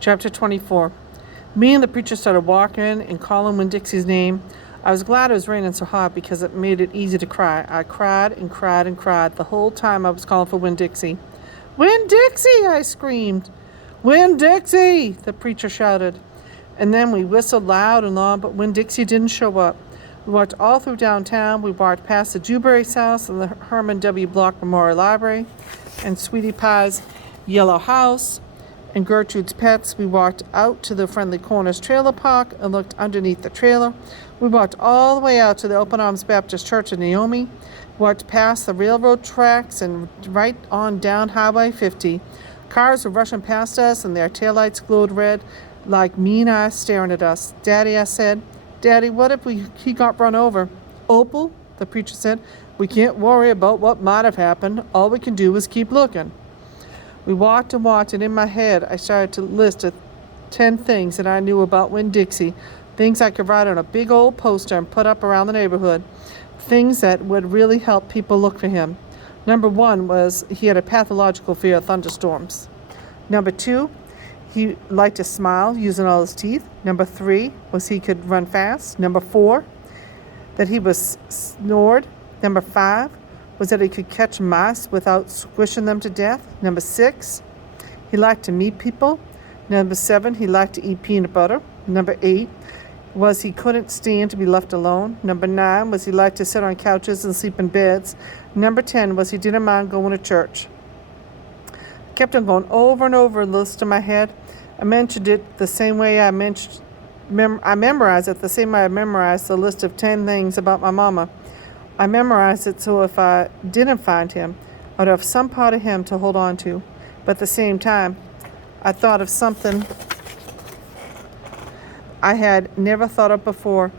Chapter 24. Me and the preacher started walking and calling Winn Dixie's name. I was glad it was raining so hard because it made it easy to cry. I cried and cried and cried the whole time I was calling for Winn Dixie. Winn Dixie, I screamed. Winn Dixie, the preacher shouted. And then we whistled loud and long, but Winn Dixie didn't show up. We walked all through downtown. We walked past the Dewberry's house and the Herman W. Block Memorial Library and Sweetie Pie's yellow house and Gertrude's Pets. We walked out to the Friendly Corners trailer park and looked underneath the trailer. We walked all the way out to the Open Arms Baptist Church in Naomi. We walked past the railroad tracks and right on down Highway 50. Cars were rushing past us and their taillights glowed red like mean eyes staring at us. Daddy, I said. Daddy, what if he got run over? Opal, the preacher said, we can't worry about what might have happened. All we can do is keep looking. We walked and walked, and in my head, I started to list 10 things that I knew about Winn Dixie, things I could write on a big old poster and put up around the neighborhood, things that would really help people look for him. Number 1 was he had a pathological fear of thunderstorms. Number 2, he liked to smile using all his teeth. Number 3 was he could run fast. Number 4, that he was snored. Number 5 was that he could catch mice without squishing them to death. Number 6, he liked to meet people. Number 7, he liked to eat peanut butter. Number 8 was he couldn't stand to be left alone. Number 9 was he liked to sit on couches and sleep in beds. Number 10 was he didn't mind going to church. I kept on going over and over the list in my head. I mentioned it the same way I memorized it the same way I memorized the list of 10 things about my mama. I memorized it so if I didn't find him, I would have some part of him to hold on to. But at the same time, I thought of something I had never thought of before.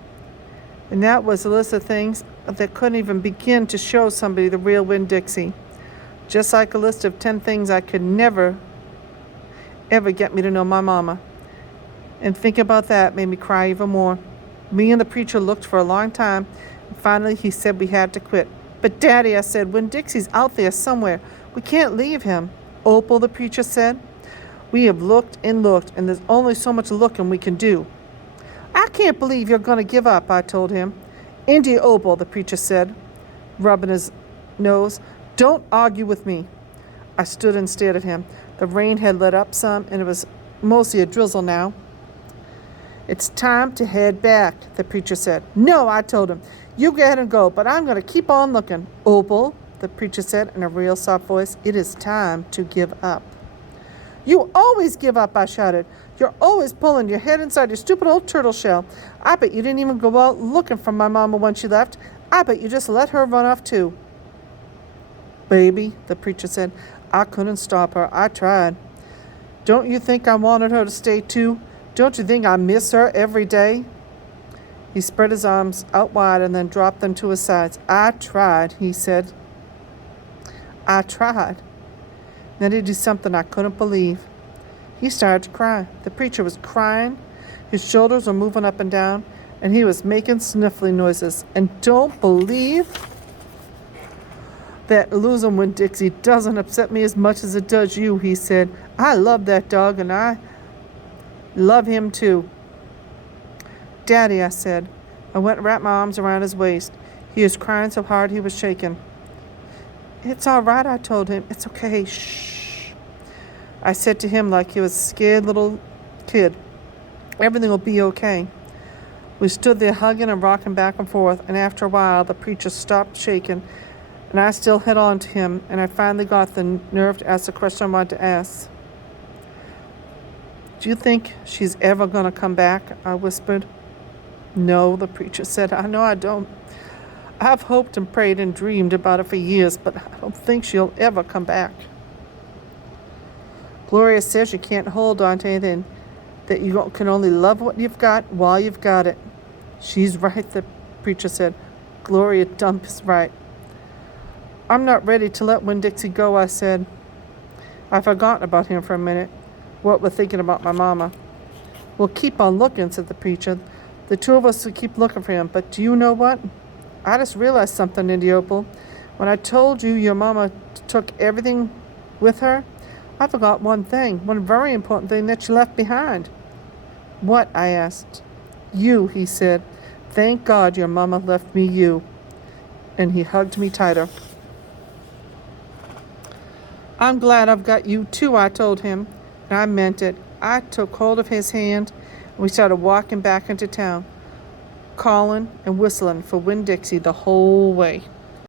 And that was a list of things that couldn't even begin to show somebody the real Winn Dixie. Just like a list of 10 things I could never, ever get me to know my mama. And thinking about that made me cry even more. Me and the preacher looked for a long time. Finally, he said we had to quit. But Daddy, I said, Winn Dixie's out there somewhere. We can't leave him. Opal, the preacher said, we have looked, and there's only so much looking we can do. I can't believe you're going to give up, I told him. India, Opal, the preacher said, rubbing his nose. Don't argue with me. I stood and stared at him. The rain had let up some, and it was mostly a drizzle now. It's time to head back, the preacher said. No, I told him. You go ahead and go, but I'm going to keep on looking. Opal, the preacher said in a real soft voice, it is time to give up. You always give up, I shouted. You're always pulling your head inside your stupid old turtle shell. I bet you didn't even go out looking for my mama when she left. I bet you just let her run off too. Baby, the preacher said, I couldn't stop her. I tried. Don't you think I wanted her to stay too? Don't you think I miss her every day? He spread his arms out wide and then dropped them to his sides. I tried, he said. I tried. Then he did something I couldn't believe. He started to cry. The preacher was crying. His shoulders were moving up and down, and he was making sniffly noises. And don't believe that losing Winn Dixie doesn't upset me as much as it does you, he said. I love that dog, and I love him too. Daddy, I said. I went and wrapped my arms around his waist. He was crying so hard he was shaking. It's all right, I told him. It's okay. Shh. I said to him like he was a scared little kid. Everything will be okay. We stood there hugging and rocking back and forth, and after a while the preacher stopped shaking, and I still held on to him, and I finally got the nerve to ask the question I wanted to ask. Do you think she's ever going to come back? I whispered. No, the preacher said. I know I don't. I've hoped and prayed and dreamed about it for years, but I don't think she'll ever come back. Gloria says you can't hold on to anything, that you can only love what you've got while you've got it. She's right, the preacher said. Gloria Dump is right. I'm not ready to let Winn Dixie go, I said. I've forgotten about him for a minute, what we're thinking about my mama. We'll keep on looking, said the preacher. The two of us will keep looking for him, but do you know what? I just realized something, India Opal. When I told you your mama took everything with her, I forgot one thing, one very important thing that you left behind. What? I asked. You, he said. Thank God your mama left me you. And he hugged me tighter. I'm glad I've got you too, I told him. And I meant it. I took hold of his hand and we started walking back into town, calling and whistling for Winn Dixie the whole way.